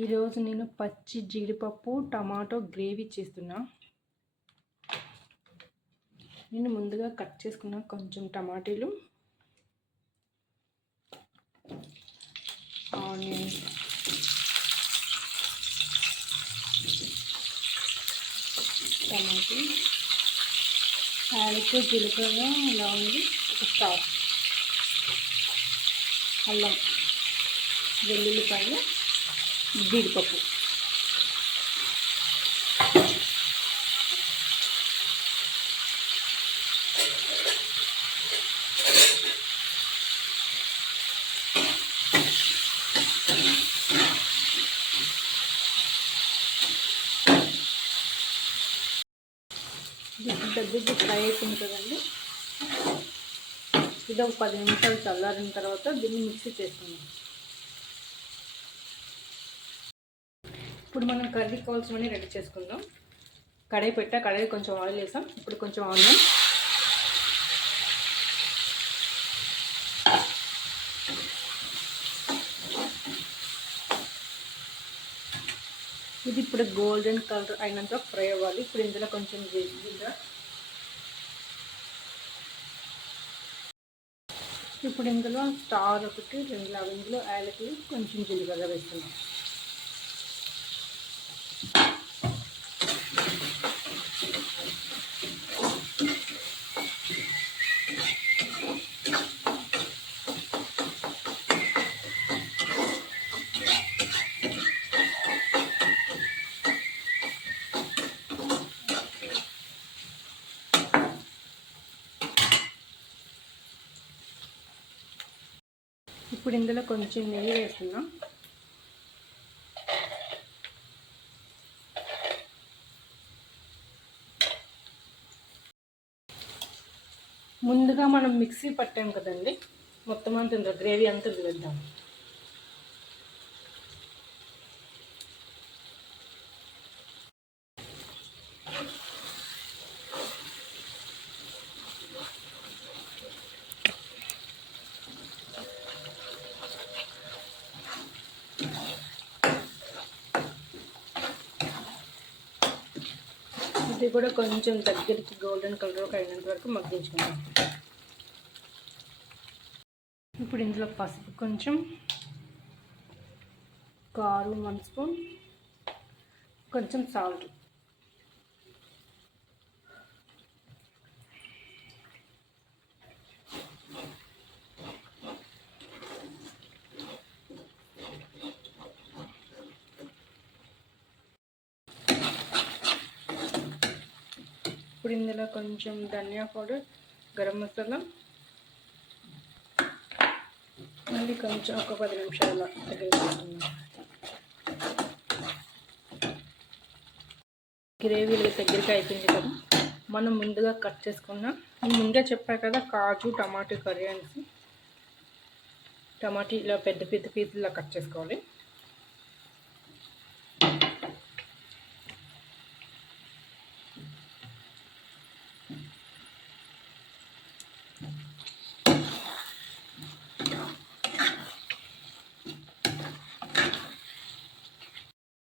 ఈరోజు నేను పచ్చి జీడిపప్పు టమాటో గ్రేవీ చేస్తున్నా. నేను ముందుగా కట్ చేసుకున్న కొంచెం టమాటీలు, ఆనియన్స్, టమాటో, యాలకులు, జీలకర్ర, లవంగి, ఒక స్టార్, అల్లం, వెల్లుల్లిపాయలు, జీడిపప్పు. దగ్గరికి ఫ్రై అవుతుంది కదండి. ఇది ఒక 10 నిమిషాలు చల్లారిన తర్వాత దీన్ని మిక్సీ చేసుకుందాం. ఇప్పుడు మనం కర్రీకి కావాల్సినవన్నీ రెడీ చేసుకుందాం. కడాయి పెట్టా, కడాయి కొంచెం ఆయిల్ వేసాం. ఇప్పుడు కొంచెం ఆనియన్, ఇది ఇప్పుడు గోల్డెన్ కలర్ అయినంత ఫ్రై అవ్వాలి. ఇప్పుడు ఇందులో కొంచెం జీలకర్ర, ఇప్పుడు ఇందులో స్టార్ ఒకటి, 2 లవంగులు, యాలకులు, కొంచెం జీలకర్ర వేస్తున్నాం. ఇప్పుడు ఇందులో కొంచెం నెయ్యి వేస్తున్నాం. ముందుగా మనం మిక్సీ పట్టాం కదండి, మొత్తం అంతా గ్రేవీ అంతా వేద్దాం. ఇది కూడా కొంచెం దగ్గరికి గోల్డెన్ కలర్ అయినంత వరకు మగ్గించుకుందాం. ఇప్పుడు ఇందులో పసుపు కొంచెం, కారం 1 స్పూన్, కొంచెం సాల్ట్, ఇప్పుడు ఇందులో కొంచెం ధనియా పౌడర్, గరం మసాలా, మళ్ళీ కొంచెం ఒక 10 నిమిషాల తగ్గించుకుంటున్నాం. గ్రేవీలో దగ్గరికి అయిపోయింది కదా. మనం ముందుగా కట్ చేసుకున్నాం. నేను ముందే చెప్పా కదా కాజు టమాటో కర్రీ అనేసి. టమాటా ఇలా పెద్ద పెద్ద పీసులా కట్ చేసుకోవాలి.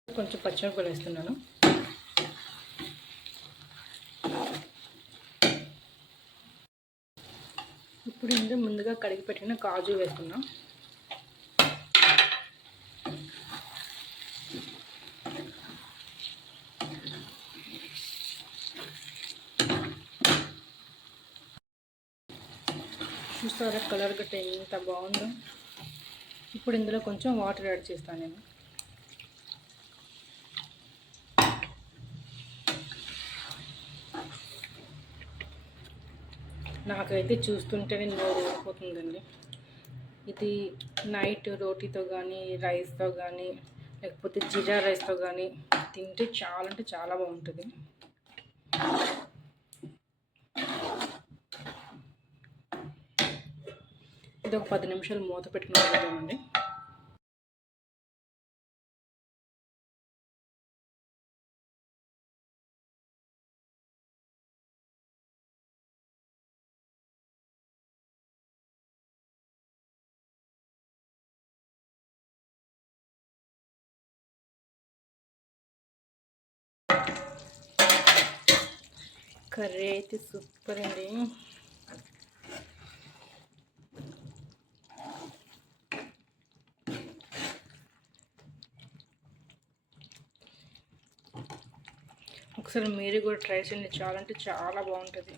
కొంచెం పచ్చిమిరపకాయలు వేస్తున్నాను. ఇప్పుడు ఇందులో ముందుగా కడిగి పెట్టిన కాజు వేస్తున్నాం. చూస్తారా కలర్ గట్ట ఎంత బాగుందో. ఇప్పుడు ఇందులో కొంచెం వాటర్ యాడ్ చేస్తాను నేను. నాకైతే చూస్తుంటేనే నోరు ఊరిపోతుందండి. ఇది నైట్ రోటీతో కానీ, రైస్తో కానీ, లేకపోతే జీరా రైస్తో కానీ తింటే చాలా అంటే చాలా బాగుంటుంది. ఇది ఒక 10 నిమిషాలు మూత పెట్టుకుని కర్రీ అయితే సూపర్ అండి. ఒకసారి మీరు కూడా ట్రై చేయండి, చాలా అంటే చాలా బాగుంటుంది.